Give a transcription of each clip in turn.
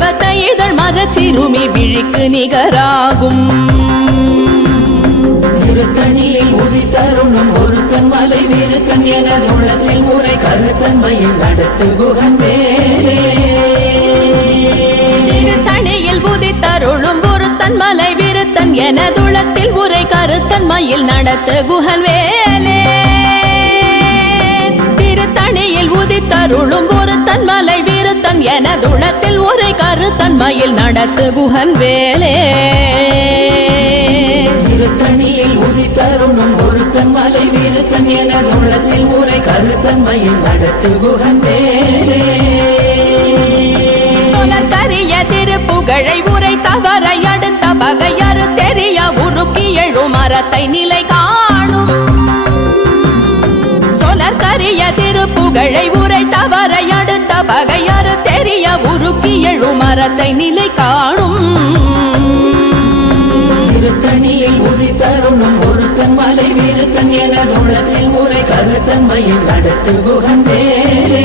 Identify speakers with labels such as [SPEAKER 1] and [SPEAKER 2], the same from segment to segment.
[SPEAKER 1] சிவத்த இதழ் மரச்சிறுமி விழிக்கு நிகராகும்.
[SPEAKER 2] திருத்தணியில் உதித்தருளும் ஒருத்தன் மலை வீருத்தன் எனது உள்ளத்தில் உரை கருத்தன்மையில் நடத்து குகன் வேலே
[SPEAKER 1] திருத்தணியில் புதித்தருளும் பொருத்தன் மலை விருத்தன் என துளத்தில் உரை கருத்தன் மயில் நடத்து குஹன் வேலே திருத்தணியில் உதித்தருளும் பொருத்தன் மலை என துளத்தில் உரை கருத்தன் மயில் நடத்து குஹன் வேலே.
[SPEAKER 2] திருத்தணியில் உதித்தருளும் ஒருத்தன் மலை வீருத்தன் எனது உள்ளத்தில் உரை கருத்தன்மையில் நடத்து குகன் வேலே.
[SPEAKER 1] கரிய திருப்புகழை உரை தவற அடுத்த பகையறு தெரிய உருக்கி எழும் மரத்தை நிலை பகையறு தெரிய உருக்கி எழும் மரத்தை நிலை காணும்.
[SPEAKER 2] திருத்தணியில் உதித்தருளும் ஒருத்தன் மலை வீருத்தன் எனது உள்ளத்தில் உரை கருத்தன்மையில் நடத்து குகன் வேலே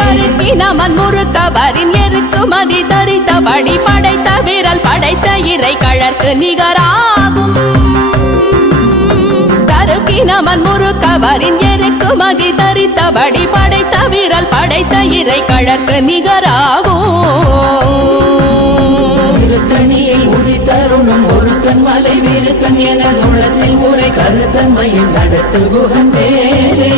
[SPEAKER 1] கருத்தினமன் முறுக்கவரின் எருக்கு மதி தரித்தபடி படைத்த விரல் படைத்த இறை கழற்கு நிகராகும். கருக்கினமன் முறுக்கவரின் எருக்கு மதி தரித்தபடி படைத்த விரல் படைத்த இறை கழற்கு நிகராகும்.
[SPEAKER 2] திருத்தணியில் உதித்தருளும் ஒருத்தன் மலை வீருத்தன் எனது உள்ளத்தில் உரை கருத்தன்மையில் நடத்து குகன் வேலே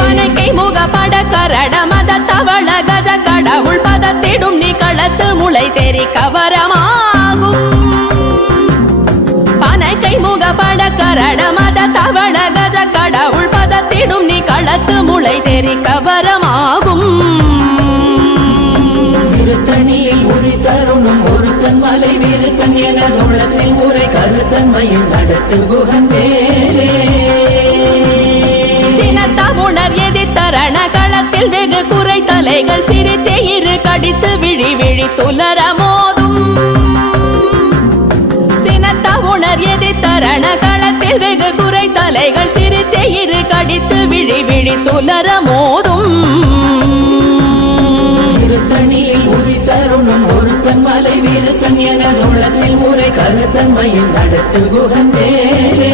[SPEAKER 1] பனக்கை முக பட கரட மத தவள கஜ கடவுள் பதத்திடும் நீ களத்து முளை தெரி கவரமாகும் முக பட கரட மத தவள கஜ கடவுள் பதத்திடும் நீ களத்து முளை தெரி கவரமாகும்.
[SPEAKER 2] திருத்தணியில் உதித்தருளும் ஒருத்தன் மலை வீருத்தன் எனது உள்ளத்தில் உரை கருத்தன்மையில் நடத்து குகன் வேலே
[SPEAKER 1] சினத்தமுணர் எதிர்த்தரண களத்தில் வெகு குறை தலைகள் சிரித்தே இரு கடித்து விழி விழி துலர குறை தலைகள் சிரித்தே இரு கடித்து விழி விழி துலர மோதும்.
[SPEAKER 2] திருத்தணியில் உதித்தருளும் ஒருத்தன் மலை வீருத்தன் எனது உள்ளத்தில் உரை கருத்தன்மையில் நடத்து வேலே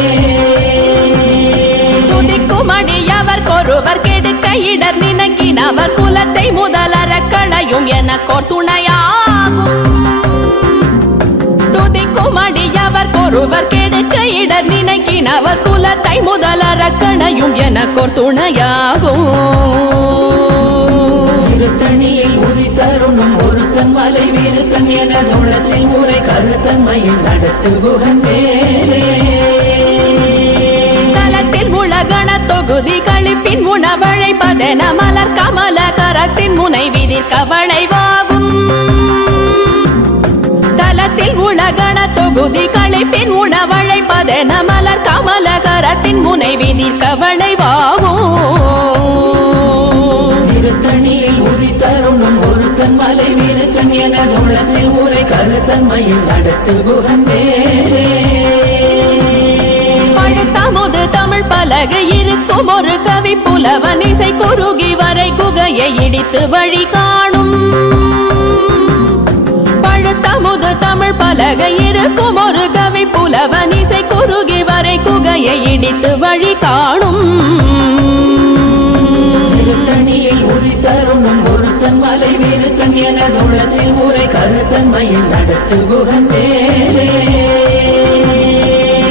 [SPEAKER 1] துதிக்கும் அடியவர் கொருவர் கெடுக்க இடர் நினைக்கினவர் குலத்தை முதலற களையும் எனக்கோர் துணையாகும். துதிக்கும் அடியவர் கொருவர் கெடுக்க இடர் நினைக்கினவர் குலத்தை முதலற களையும் எனக்கோர் துணையாகும்
[SPEAKER 2] திருத்தணியில் உதித்தருளும் ஒருத்தன் மலை வீருத்தன் எனது உள்ளத்தில் உரை கருத்தன்மையில் நடத்து குகன் வேலே
[SPEAKER 1] தலத்தில் உலகண தொகுதி கழிப்பின் உணவழைப்பதென மலர் கமல கரத்தின் முனை விதிர் கவளைவாகும் தலத்தில் உலகண தொகுதி கரத்தின் முனை விதிர் கவளைவாகும்
[SPEAKER 2] திருத்தணியில் உதித்தருளும் ஒருத்தன் மலை வீருத்தன் எனது உள்ளத்தில் உரை கருத்தன்மையில் நடத்து குகன் வேலே
[SPEAKER 1] பழுத்தமுது தமிழ் பலகை இருக்கும் ஒரு கவி புலவன் இசை குறுகி வரை குகையை இடித்து வழி காணும். பழுத்தமுது தமிழ் பலகை இருக்கும் ஒரு கவி புலவன் இடித்து வழி காணும்.
[SPEAKER 2] திருத்தணியில் உதித்தருளும் ஒருத்தன் மலை வீருத்தன் எனது உள்ளத்தில் உரை கருத்தன்மையில் நடத்து குகன் வேலே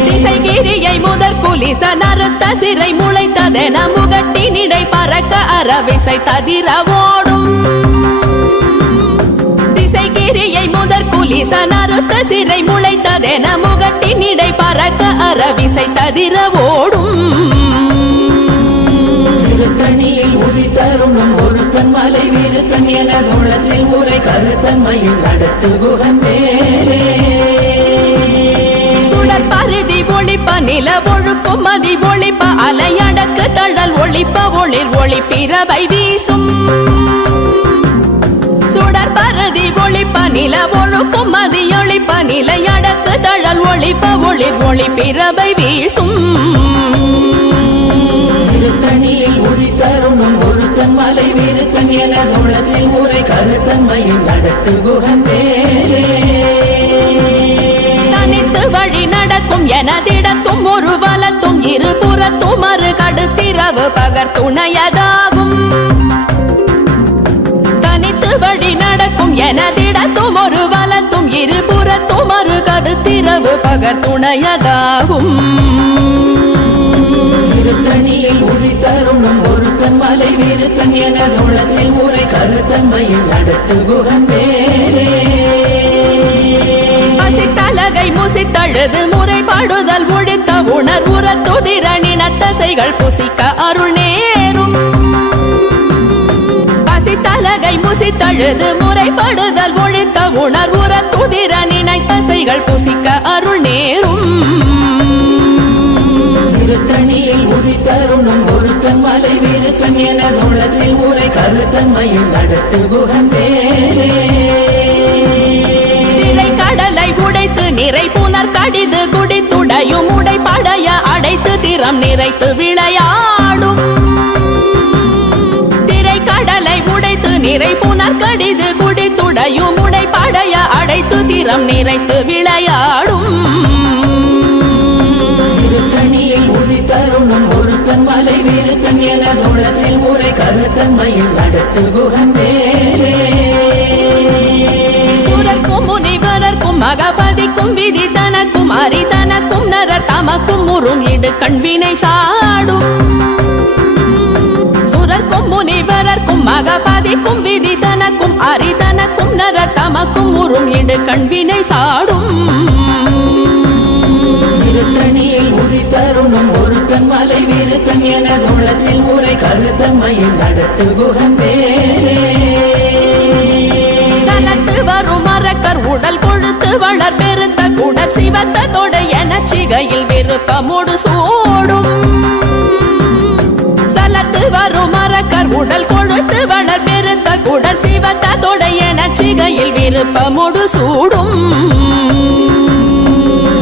[SPEAKER 1] திசைகிரியை முதற் குலிச நறுத்த சிறை முளைத்ததென முகட்டினிடை பறக்க அறவிசை ததிர ஓடும். திசைகிரியை முதற் குலிச நறுத்த சிறை முளைத்ததென முகட்டினிடை பறக்க அறவிசை ததிர ஓடும்.
[SPEAKER 2] திருத்தணியில் உதித்தருணும் ஒருத்தன் மலை வீருத்தன் எனது உள்ளத்தில் ஊரை கருத்தன்மையில் நடத்து குகன் வேலே
[SPEAKER 1] சுடர் பருதி ஒளிப்ப நில ஒழுக்கும் மதி ஒளிப்ப அலையடக்கு தழல் ஒளிப்ப ஒளிர் ஒளி பிறவை வீசும் சுடர் பருதி ஒளிப்ப நில ஒழுக்கும் மதி ஒளிப்ப நிலையடக்கு தழல் ஒளிப்ப ஒளிர் ஒளி பிறவை வீசும்.
[SPEAKER 2] திருத்தணியில் உதித்தருணும் ஒருத்தன் மலை வீருத்தன் எனது உள்ளத்தில் ஊரை கருத்தன்மையில் நடத்து குகன் வேலே
[SPEAKER 1] தனித்து வழி நடக்கும் எனதிடத்தும் ஒரு வலத்தும் இருபுறத்தும் மறு கடுத்திரவு பகர் துணையதாகும் கடுத்திரவு பகர் துணையதாகும்.
[SPEAKER 2] திருத்தணியில் உதித்தருணும் ஒருத்தன் மலை வீருத்தன் எனது உள்ளத்தில் ஊரை கருத்தன்மையில் நடத்து குகன் வேலே
[SPEAKER 1] பசித்தலகை முசித்தழுது முறைப்பாடுதல் ஒழித்த உணர்வுற துதிரணின தசைகள் புசிக்க அருள் நேரும். பசித்தலகை முசித்தழுது முறைப்படுதல் நினைத்தசைகள் புசிக்க அருள் நேரும்.
[SPEAKER 2] திருத்தணியில் உதித்தருணும் ஒருத்தன் மலை வீருத்தன் எனது உள்ளத்தில் ஊரை கருத்தன்மையில் நடத்து குகன்
[SPEAKER 1] திரை கடலை உடைத்து நிறை புனர் கடிது குடித்துடையும் உடைப்படைய அடைத்து திறம் நிறைத்து விளையாடும். திரை கடலை உடைத்து நிறை புனர் கடிது குடித்துடையும் உடைப்படைய திறம் நிறைத்து விளையாடும்.
[SPEAKER 2] திருத்தணியில் உதித்தருணும் ஒருத்தன் மலை வீருத்தன் எனது உள்ளத்தில் ஊரை கருத்தன்மையில் நடத்து குகன் வேலே
[SPEAKER 1] சுரர்க்கும் முனிவரர்க்கும் மகபதிக்கும் விதி தனக்கும் அரி தனக்கும் நரர் தமக்கும் உறும் இடு கண்வினை சாடும். சுரர்க்கும் முனிவரர்க்கும் மகபதிக்கும் விதி தனக்கும் அரி தனக்கும் நரர் தமக்கும் உறும் இடு கண்வினை சாடும்.
[SPEAKER 2] திருத்தணியில் உதித்தருணும் ஒருத்தன் மலை வீருத்தன் எனது உள்ளத்தில் ஊரை கருத்தன்மையில் நடத்து வேலே
[SPEAKER 1] சலத்து வரும் மரக்கர் உடல் கொழுத்து வளர் பெருத்த குடர் சிவத்த தொடை என சிகையில் விருப்பமோடு சூடும். சலத்து வரும் மரக்கர் உடல் கொழுத்து வளர் பெருத்த குடர் சிவத்த தொடை என சிகையில் விருப்பமோடு சூடும்.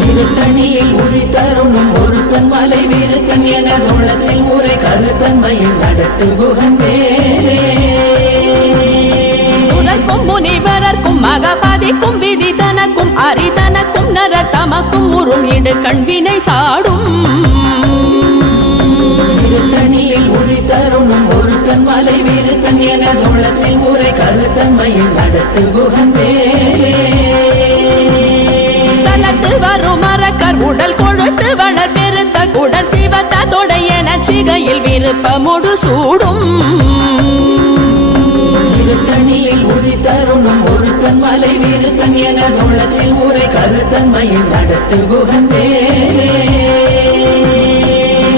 [SPEAKER 2] திருத்தணியில் உதித்தருணும் ஒருத்தன் மலை வீருத்தன் எனது உள்ளத்தில் ஊரை கருத்தன்மையில் நடத்து குகன் வேலே
[SPEAKER 1] சுரர்க்கும் முனிவரர்க்கும் மகபதிக்கும் விதி தனக்கும் அரி தனக்கும் நரர் தமக்கும் உறும் இடு கண்வினை சாடும்.
[SPEAKER 2] திருத்தணியில் உதித்தருணும் ஒருத்தன் மலை எனது உள்ளத்தில் ஊரை கருத்தன்மையில் நடத்து குகன் வேலே
[SPEAKER 1] சலத்து வரும் மரக்கர் உடல் கொழுத்து வளர் பெருத்த குடர் சிவத்த தொடை என சிகையில் விருப்பமோடு சூடும்.
[SPEAKER 2] திருத்தணியில் உதித்தருணும் ஒருத்தன் மலை வீருத்தன் எனது உள்ளத்தில் ஊரை கருத்தன்மையில் நடத்து குகன் வேலே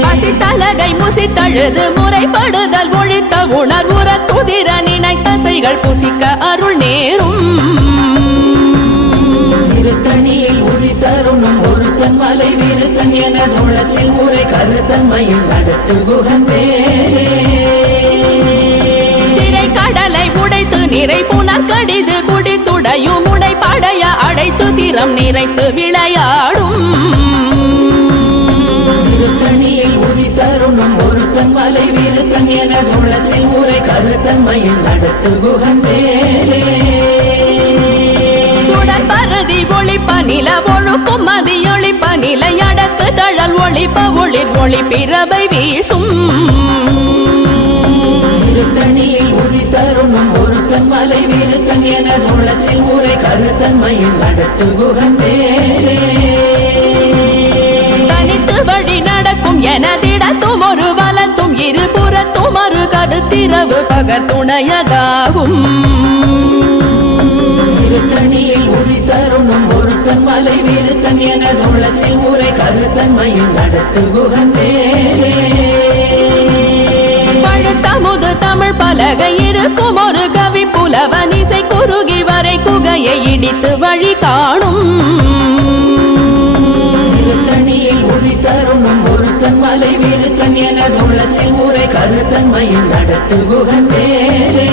[SPEAKER 1] பசித்தலகை முசித்தழுது முறைப்படுதல் ஒழித்த உணர்வுற துதிர நினைத்தசைகள் புசிக்க அருள் நேரும்.
[SPEAKER 2] திருத்தணியில் உதித்தருணும் ஒருத்தன் மலை வீருத்தன் எனது உள்ளத்தில் ஊரை கருத்தன்மையில் நடத்து குகன் வேலே
[SPEAKER 1] திரை கடலை உடைத்து நிறை புனர் கடிது குடித்துடையும் உடைப்படைய அடைத்து திறம் நிறைத்து விளையாடும்.
[SPEAKER 2] ஒருத்தன் மலை வீருத்தன் எனது உள்ளத்தில் ஊரை கருத்தன்மையில் நடத்து குகன் வேலே
[SPEAKER 1] பரதி ஒளிப்ப நில ஒழுக்கும் மதி ஒளிப்ப நிலையடக்கு தழல் ஒளிப்ப ஒளிர் ஒளி பிறவை வீசும்.
[SPEAKER 2] திருத்தணியில் உதித்தருணும் ஒருத்தன் மலை வீருத்தன் எனது உள்ளத்தில் ஊரை கருத்தன்மையில் நடத்து குகன் வேலே
[SPEAKER 1] தனித்து வழி நடக்கும் எனதிடத்தும் ஒரு வலத்தும் இருபுறத்தும் மறு கடுத்திரவு பகர் துணையதாகும்.
[SPEAKER 2] திருத்தணியில் உதித்தருணும் ஒருத்தன் மலை வீருத்தன் எனது உள்ளத்தில் ஊரை கருத்தன்மையில் நடத்து குகன்
[SPEAKER 1] பழுத்தமுது தமிழ் பலகை இருக்கும் ஒரு கவி புலவன்
[SPEAKER 2] கருத்தன்மையில் நடத்து குகன் வேலே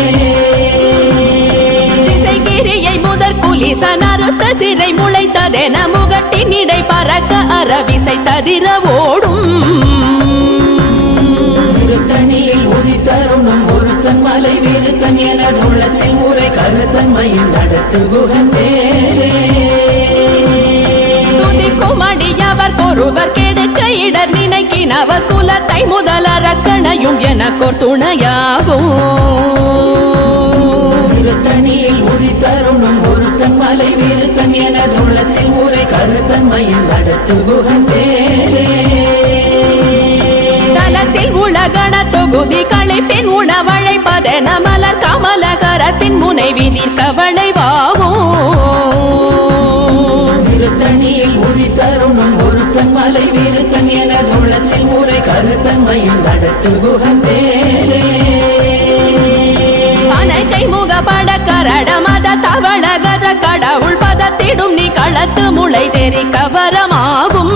[SPEAKER 1] திசைகிரியை முதற் குலிசன் அறுத்த சிறை முளைத்ததென முகட்டின் இடை பறக்க அறவிசை ததிர ஓடும்.
[SPEAKER 2] திருத்தணியில் உதித்தருணும் ஒருத்தன் மலை வீருத்தன் எனது உள்ளத்தில் உரை கருத்தன்மையில் நடத்து குகன் வேலே
[SPEAKER 1] துதிக்கும் அடியவர் ஒருவர் கெடுக்க இடர் நினைக்கினவர் குலத்தை முதல் அரக்கணையும் எனக்கோர் துணையாகும்.
[SPEAKER 2] திருத்தணியில் உதித்தருணும் ஒருத்தன் மலை வீருத்தன் எனது உள்ளத்தில் உரை கருத்தன்மையில் நடத்து குகன்
[SPEAKER 1] தலத்தில் உலகண தொகுதி களைப்பின் உணவழைப்பதென மலர் கமலகரத்தின் முனைவி நிற்கவளைவாகும்
[SPEAKER 2] திருத்தணியில் உதித்தருணும் ஒருத்தன் மலை வீருத்தன் எனது உள்ளத்தில் உரை கருத்தன்மையில் நடத்து குகன் வேலே
[SPEAKER 1] அனைத்தை முகப்பட கரட மத தவள கஜ கடவுள் பதத்திடும் நீ களத்து முளை தெரிக்க வரமாகும்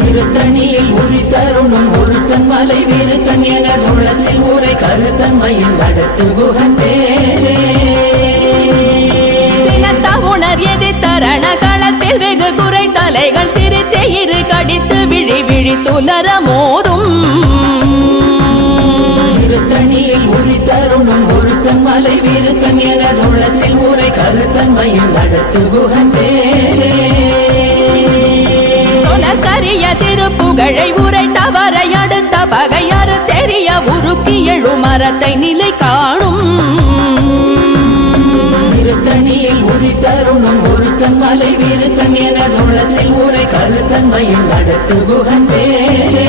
[SPEAKER 2] திருத்தணியில் உதித்தருணும் ஒருத்தன் மலை வீருத்தன் எனது உள்ளத்தில் உரை கருத்தன்மையில் நடத்து வேலே
[SPEAKER 1] சினத்த உணர் எதிர்த்தரண களத்தில் வெகு குறை தலைகள் விழி துலர மோதும்.
[SPEAKER 2] திருத்தணியில் உதித்தருணும் ஒருத்தன் மலை வீருத்தன் எனது உள்ளத்தில் உரை கருத்தன்மையில் நடத்து குகன் வேலே
[SPEAKER 1] சொலக்கரிய திருப்புகழை உரை தவறை அடுத்த பகையாறு தெரிய உருக்கி எழு மரத்தை நிலை காணும்.
[SPEAKER 2] திருத்தணியில் உதித்தருணும் ஒருத்தன் மலை வீருத்தன் எனது உள்ளத்தில் உரை கருத்தன்மையில் நடத்து குகன் வேலே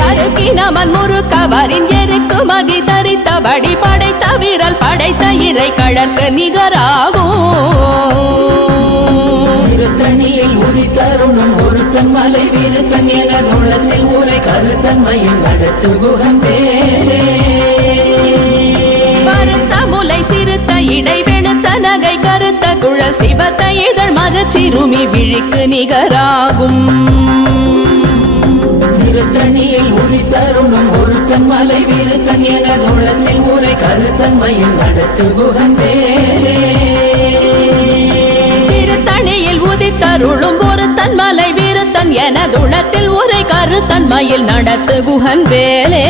[SPEAKER 1] தருக்கினமன் முறுக்கவரின் எருக்கு மதி தரித்தபடி படைத்த வீரல் படைத்த இறை கழற்கு நிகராகும்.
[SPEAKER 2] திருத்தணியில் உதித்தருணும் ஒருத்தன் மலை வீருத்தன் எனது உள்ளத்தில் உரை கருத்தன்மையில் நடத்து குகன் வேலே
[SPEAKER 1] பருத்த முலை சிறுத்த இடை கருத்த குழல் சிவத்த இதழ் மரச்சிறுமி விழிக்கு நிகராகும்.
[SPEAKER 2] திருத்தணியில் உதித்தருணும் ஒருத்தன் மலை வீருத்தன் எனது உள்ளத்தில் உரை கருத்தன்மையில் நடத்து குகன் வேலே
[SPEAKER 1] திருத்தணியில் உதித்தருளும் ஒரு தன் மலை வீருத்தன் எனதுளத்தில் உரை கருத்தன்மையில் நடத்து குஹன் வேலே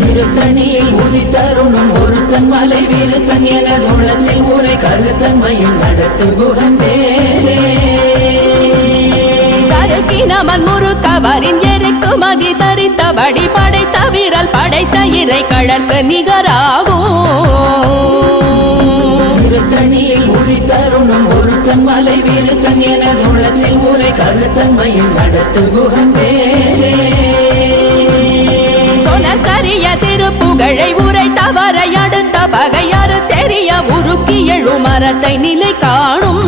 [SPEAKER 2] திருத்தணியில் உதித்தருணும் ஒருத்தன் மலை வீருத்தன் எனது உள்ளத்தில் உரை கருத்தன்மையில் நடத்து குகன் வேலே
[SPEAKER 1] தருக்கினமன் முறுக்கவரின் எருக்கு மதி தரித்தபடி படைத்த வீரல் படைத்த இறை கழற்கு நிகராகும்.
[SPEAKER 2] திருத்தணியில் உதித்தருணும் ஒருத்தன் மலை வீருத்தன் எனது உள்ளத்தில் உரை கருத்தன்மையில் நடத்து குகன் வேலே
[SPEAKER 1] சொலக்கரிய திருப்புகழை உரை தவறை பகையாறு தெரிய உருக்கி எழு மரத்தை நிலை காணும்.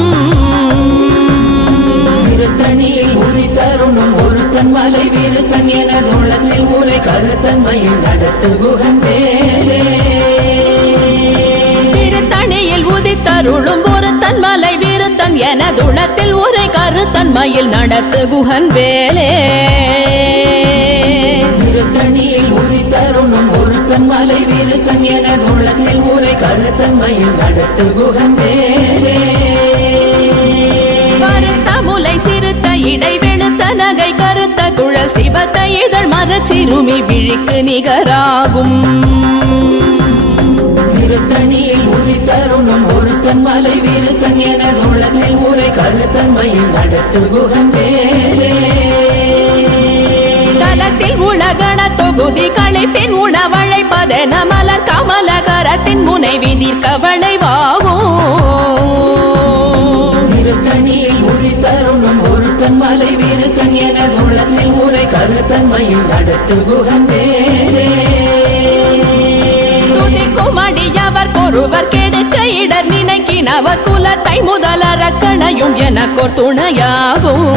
[SPEAKER 2] திருத்தணியில் உதித்தருணும் ஒருத்தன் மலை வீருத்தன் எனது உள்ளத்தில் உரை கருத்தன்மையில் நடத்து குகன் வேலே
[SPEAKER 1] திருத்தணியில் உதித்தருளும் ஒரு தன் மலை வீருத்தன் எனதுளத்தில் உரை கருத்தன்மையில் நடத்து குஹன் வேலே
[SPEAKER 2] ஒருத்தன் மலை வீருத்தன் எனது உள்ளத்தில் உரை கருத்தன்மையில் நடத்து குகன் வேலே
[SPEAKER 1] கருத்த முலை சிறுத்த இடை வெளுத்த நகை கருத்த குழல் சிவத்த இதழ் மரச்சிறுமி விழிக்கு நிகராகும்.
[SPEAKER 2] திருத்தணியில் உதித்தருணும் ஒருத்தன் மலை வீருத்தன் எனது உள்ளத்தில் உரை கருத்தன்மையில் நடத்து குகன் வேலே
[SPEAKER 1] தலத்தில் உலகண தொகுதி களைப்பின் உணவழைப்பதென மலர் கமலகரத்தின் முனைவி நிற்கவளைவாகும்.
[SPEAKER 2] திருத்தணியில் உதித்தருணும் ஒருத்தன் மலை வீருத்தன் எனது உள்ளத்தில் உரை கருத்தன்மையில் நடத்து குகன் வேலே
[SPEAKER 1] துதிக்கும் அடியவர் ஒருவர் கெடுக்க இடர் நினைக்கினவர் குலத்தை முதல் அரக்கணையும் எனக்கோர் துணையாகும்.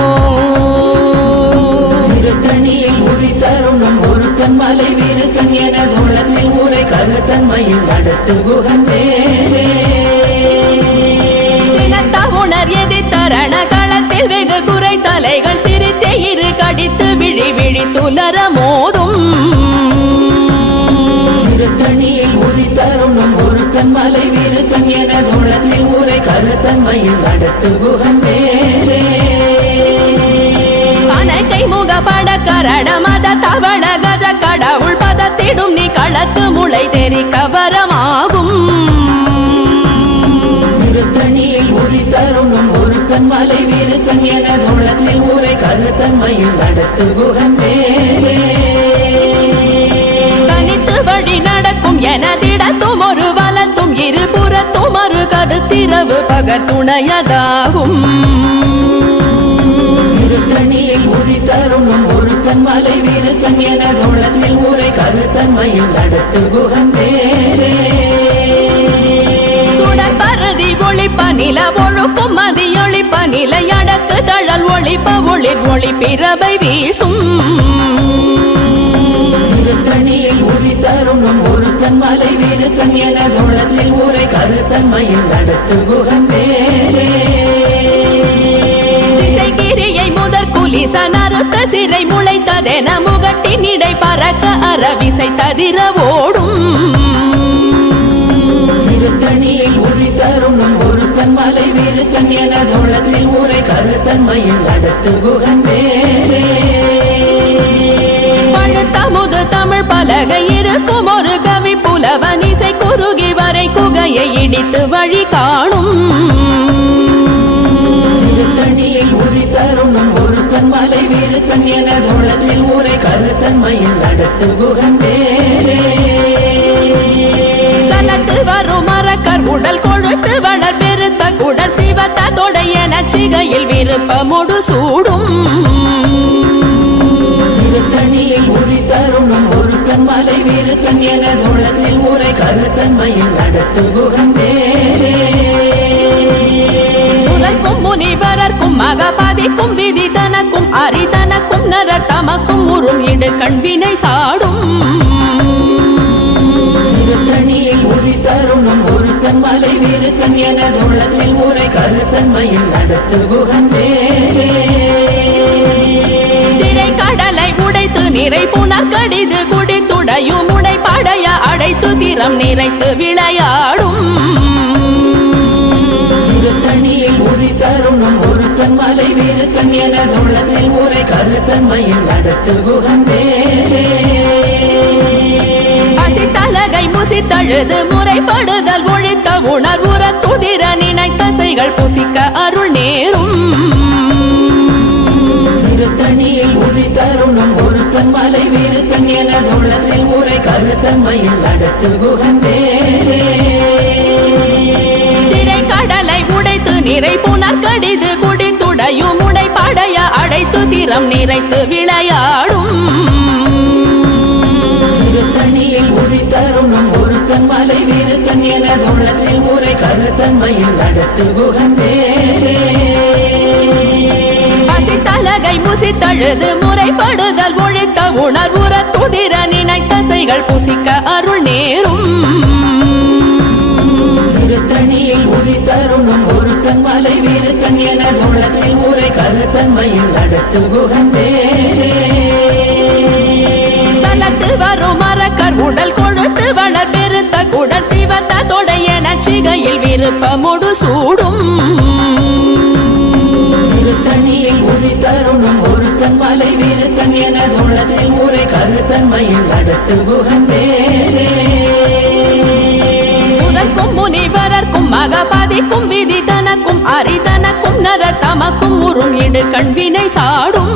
[SPEAKER 2] மலை விருத்தன் என தோளத்தில் ஊரை கருத்தன்மையில் நடத்து குகன்
[SPEAKER 1] உணர் எதிர்த்தரண களத்தில் வெகு குறை தலைகள் சிரித்தே இரு கடித்து விழி விழி துலர மோதும்.
[SPEAKER 2] திருத்தணியில் உதித்தருணும் ஒருத்தன் மலை விருத்தன் என தோளத்தில் ஊரை கருத்தன்மையில் நடத்து குகன் வேலே
[SPEAKER 1] அனைக்கை முகப்பட கரட மத தவள முளை தெரி கவரமாகும்.
[SPEAKER 2] திருத்தணியில் உதித்தருணும் ஒருத்தன் மலை விருத்தன் என தோளத்தில் ஊரை கருத்தன்மையில் நடத்து குகன்
[SPEAKER 1] தனித்து வழி நடக்கும் எனதிடத்தும் ஒரு வலத்தும் இருபுறத்தும் மறு கருத்திரவு பகர் துணையதாகும்.
[SPEAKER 2] திருத்தணியில் உதித்தருணும் ஒருத்தன் மலை விருத்தன் என தோளத்தில் ஊரை கருத்தன்மையில் நடத்து குகன் வேலே
[SPEAKER 1] சுடர் பரதி ஒளிப்ப நில ஒழுக்கும் மதியொளிப்ப நிலை அடக்கு தழல் ஒளிப்ப ஒளிர் ஒளி பிறவை வீசும்.
[SPEAKER 2] திருத்தணியில் உதித்தருணும் ஒருத்தன் மலை விருத்தன் என தோளத்தில் ஊரை கருத்தன்மையில் நடத்து குகன் வேலே
[SPEAKER 1] நறுத்த சிறை முளைத்ததென முகட்டின் இடை பறக்க அறவிசை ததிர ஓடும்.
[SPEAKER 2] திருத்தணியில் உதித்தருணும் ஒருத்தன் மலை விருத்தன் என தோளத்தில் ஊரை கருத்தன்மையில் நடத்து குகன் வேலே
[SPEAKER 1] பழுத்தமுது தமிழ் பலகை இருக்கும் ஒரு கவி புலவன் இசை குறுகி வரை குகையை இடித்து வழி
[SPEAKER 2] என தோளத்தில் ஊரை கருத்தன்மையில் நடத்து வேலே
[SPEAKER 1] சலத்து வரும் மரக்கர் உடல் கொழுத்து வளர் பெருத்த குடல் சிவத்த தொடையன சிகையில் விருப்பமுடு சூடும்.
[SPEAKER 2] திருத்தணியில் உதித்தருணும் ஒருத்தன் மலை விருத்தன் என தோளத்தில் ஊரை கருத்தன்மையில் நடத்து குகன் வேலே
[SPEAKER 1] சுரக்கும் முனிவரர்க்கும் மகபாதிக்கும் விதி தனக்கும் அரிதனக்கும் நரர் தமக்கும் உறும் இடு கண்வினை சாடும்.
[SPEAKER 2] திருத்தணியில் உதித்தருணும் ஒருத்தன் மலை விருத்தன் என தோளத்தில் ஊரை கருத்தன்மையில் நடத்து குகன் வேலே
[SPEAKER 1] திரை கடலை உடைத்து நிறை புனர் கடிது குடித்துடையும் உடை படைய அடைத்து திறம் நிறைத்து விளையாடும்.
[SPEAKER 2] உதித்தருணும் ஒருத்தன் மலை விருத்தன் என தோளத்தில் ஊரை கருத்தன்மையில் நடத்து வேலே
[SPEAKER 1] பசித்தலகை முசித்தழுது முறைப்படுதல் ஒழித்த உணர்வுற துதிர நினைத்த செய்கள் புசிக்க அருள் நேரும்.
[SPEAKER 2] திருத்தணியில் உதித்தருணும் ஒருத்தன் மலை விருத்தன் என தோளத்தில் ஊரை கருத்தன்மையில் நடத்து குகன்
[SPEAKER 1] நிறை புனர் கடிது குடித்துடையும் உடை படைய அடைத்து திறம் நிறைத்து விளையாடும்.
[SPEAKER 2] திருத்தணியில் உதித்தருணும் ஒருத்தன் மலை விருத்தன் என தோளத்தில் ஊரை கருத்தன்மையில் நடத்து
[SPEAKER 1] பசித்தலகை முசித்தழுது முறைப்படுதல் ஒழித்த உணர்வுற துதிர நினைத்த செய்கள் புசிக்க அருள் நேரும்.
[SPEAKER 2] விருத்தன் என தோளத்தில் ஊரை கருத்தன்மையில் நடத்து வேலே
[SPEAKER 1] சலத்து வரும் மரக்கர் உடல் கொழுத்து வளர் பெருத்த குடல் சிவத்த தொடையன சிகையில் விருப்பமுடு சூடும்.
[SPEAKER 2] திருத்தணியில் உதித்தருணும் ஒருத்தன் மலை விருத்தன் என தோளத்தில் ஊரை கருத்தன்மையில் நடத்து
[SPEAKER 1] சுரக்கும் முனிவரர்க்கும் மகபாதிக்கும் விதி தனக்கும் அரிதனக்கும் நரர் தமக்கும் உறும் இடு கண்வினை சாடும்.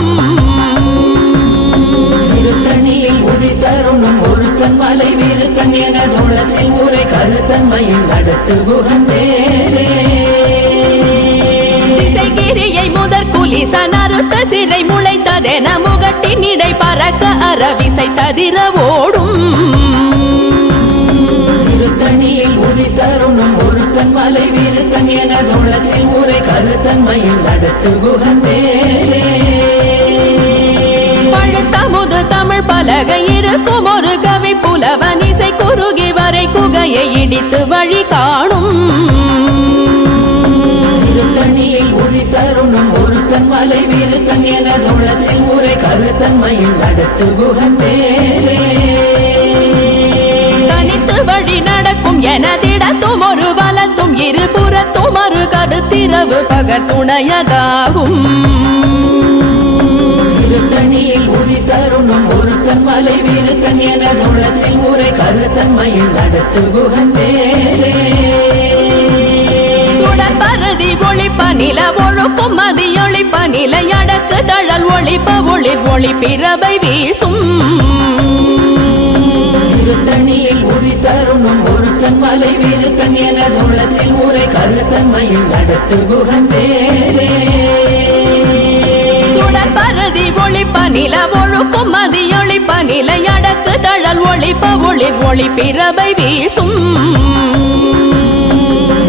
[SPEAKER 2] திருத்தணியில் உதித்தருணும் ஒருத்தன் மலை விருத்தன் என தோளத்தில் ஊரை கருத்தன்மையில் நடத்து வேலே
[SPEAKER 1] திசைகிரியை முதற் குலிச நறுத்த சிறை முளைத்ததென முகட்டின் இடை பறக்க அறவிசை ததிர ஓடும்
[SPEAKER 2] என தோளத்தில் ஊரை கருத்தன்மையில் நடத்து குகன்
[SPEAKER 1] பழுத்தமுது தமிழ் பல பலகை இருக்கும் ஒரு கவி புலவன் இசை குறுகி வரை குகையை இடித்து வழி காணும்.
[SPEAKER 2] திருத்தணியில் உதித்தருணும் ஒருத்தன் மலை வீருத்தன் எனது உள்ளத்தில் உரை கருத்தன்மையில் நடத்து குகன் வேலே
[SPEAKER 1] தனித்து வழி நடக்கும் ஒரு வலத்தும் இருபுறத்தும் ஒரு கருத்திரவு பகர் துணையதாகும்.
[SPEAKER 2] திருத்தணியில் உதித்தருணும் ஒருத்தன் மலை வீருத்தன் எனது உள்ளத்தில் உரை கருத்தன்மையில் நடத்து குகன் வேலே
[SPEAKER 1] பரதி ஒளிப்ப நில ஒழுக்கும் மதி ஒளிப்ப நிலை அடக்கு தழல் ஒளிப்ப ஒளிர் ஒளி பிறவை வீசும்.
[SPEAKER 2] திருத்தணியில் உதித்தருணும் ஒருத்தன் மலை வீருத்தன் எனது உள்ளத்தில் உரை கருத்தன்மையில் நடத்து குகன் வேலே
[SPEAKER 1] சுடர் பரதி ஒளிப்ப நில ஒழுக்கும் மதி ஒளிப்ப நிலை அடக்கு தழல் ஒளிப்ப ஒளிர் ஒளி பிறவை வீசும்.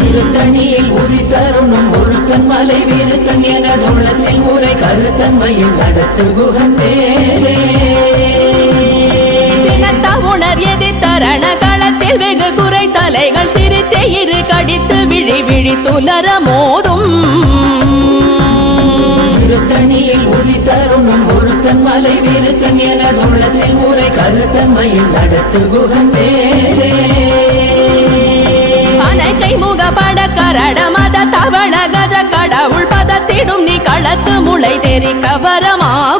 [SPEAKER 2] திருத்தணியில் உதித்தருணும் ஒருத்தன் மலை வீருத்தன் எனது உள்ளத்தில் உரை கருத்தன்மையில் நடத்து குகன் வேலே
[SPEAKER 1] உணர் எதி தரண களத்தில் வெகு குறை தலைகள் சிரித்தே இரு கடித்து விழி விழி துலர மோதும்.
[SPEAKER 2] திருத்தணியில் உதித்தருணும் ஒருத்தன் மலை வீருத்தன் எனது உள்ளத்தில் உரை கருத்தன்மையில் நடத்து குகன் வேலே
[SPEAKER 1] அனைக்கை முகப்பட கரட மத தவள கஜ கடவுள் பதத்திடும் நீ களத்து முளை தெரி கவரமாகும்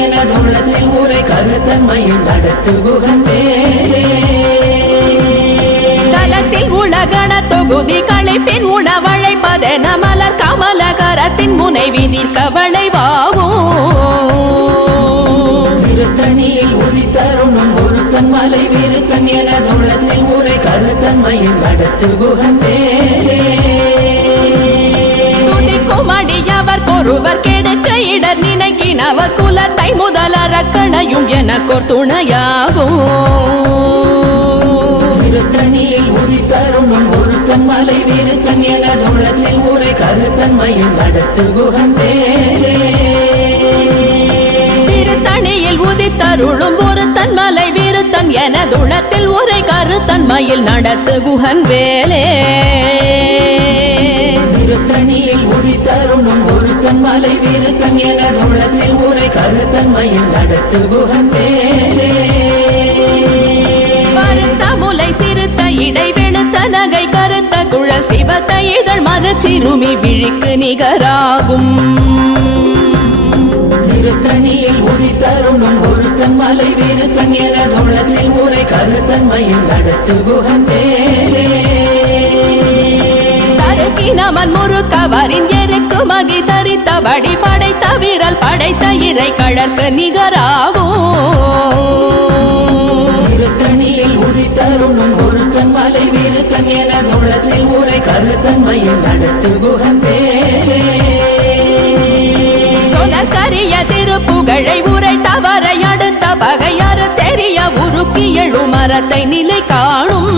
[SPEAKER 2] எனது உள்ளத்தில் உரை கருத்தன்மையில் நடத்து வேலே
[SPEAKER 1] தலத்தில் உலகண தொகுதி களைப்பின் உணவழைப்பதென மலர் கமல கரத்தின் முனை விதிர் கவளைவாகும்
[SPEAKER 2] திருத்தணியில் உதித்தருணும் ஒருத்தன் மலை வீருத்தன் எனது உள்ளத்தில் உரை கருத்தன்மையில் நடத்து வேலே
[SPEAKER 1] துதிக்கும் அடியவர் கொருவர் கெடுக்க இடர் நினைக்கினவர் குலத்தை முதலறக்கணையும் எனக்கோர் துணையாகும்
[SPEAKER 2] திருத்தணியில் உதித்தருணும் ஒருத்தன் மலை வீருத்தன் எனது உள்ளத்தில் உரை கருத்தன்மையில் நடத்து குகன் வேலே
[SPEAKER 1] திருத்தணியில் உதித்தருளும் ஒரு தன்மலை விருத்தன் எனதுளத்தில் உரை கருத்தன்மையில் நடத்து குஹன் வேலே.
[SPEAKER 2] திருத்தணியில் உதித்தருணும் ஒருத்தன் மலை வீருத்தன் எனது உள்ளத்தில் உரை கருத்தன்மையில் நடத்து குகன் வேலே
[SPEAKER 1] பருத்த முலை சிறுத்த இடை வெளுத்த நகை கருத்த குழல் சிவத்த இதழ் மரச்சிறுமி விழிக்கு நிகராகும்.
[SPEAKER 2] திருத்தணியில் உதித்தருணும் ஒருத்தன் மலை வீருத்தன் எனது உள்ளத்தில் உரை கருத்தன்மையில் நடத்து குகன் வேலே
[SPEAKER 1] தருக்கினவன் முறுக்கவரின் எருக்கு மதி தரித்தபடி படைத்த விரல் படைத்த இறை கழற்கு நிகராகும்.
[SPEAKER 2] திருத்தணியில் உதித்தருணும் ஒருத்தன் மலை வீருத்தன் எனது உள்ளத்தில் உரை கருத்தன்மையில் நடத்து குகன்
[SPEAKER 1] சொலக்கரிய திருப்புகழை உரை தவறை அடுத்த பகையாறு தெரிய உருக்கி எழும் மரத்தை நிலை காணும்.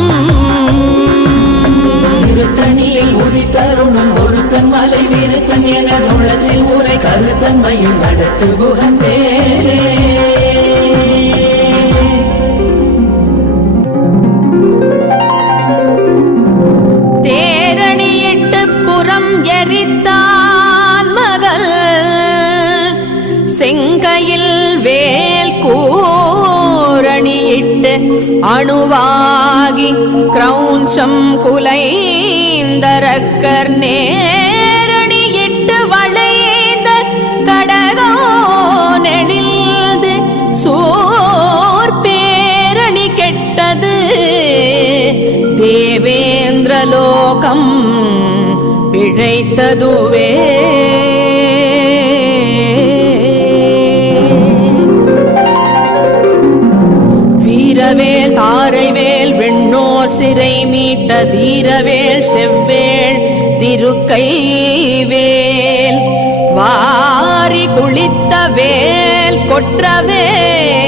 [SPEAKER 2] உள்ளத்தில் நடத்து குகன் வேலே
[SPEAKER 1] தேரணியிட்டு புறம் எரித்தான் மகள். செங்கையில் வேல் கூரணியிட்டு அணுவாகி கிரௌஞ்சம் குலைந்தரக்கர் நேர். இந்திரலோகம் பிழைத்ததுவே. வீரவேல் தாரைவேல் வெண்ணோர் சிறை மீட்ட தீரவேல் செவ்வேள் திருக்கைவேல். வாரி குளித்த வேல் கொற்றவேல்